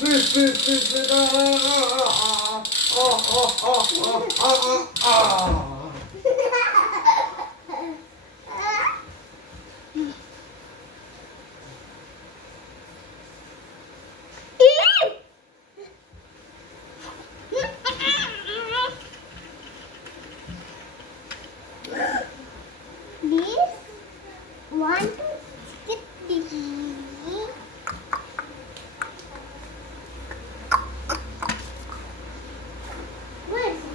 please, please, please, One, skip this. What is this?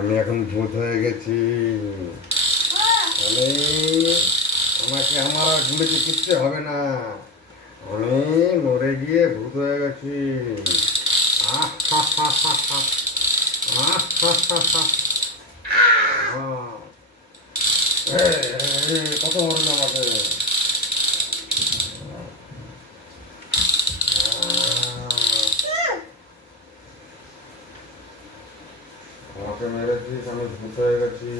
আমি এখন ভূত হয়ে গেছি। আমাকে আমার আর গুলিতে কিচ্ছু হবে না। আমি মরে গিয়ে ভূত হয়ে গেছি। কত মরল আমাকে। আমাকে মেরেছিস, আমি ভূত হয়ে গেছি।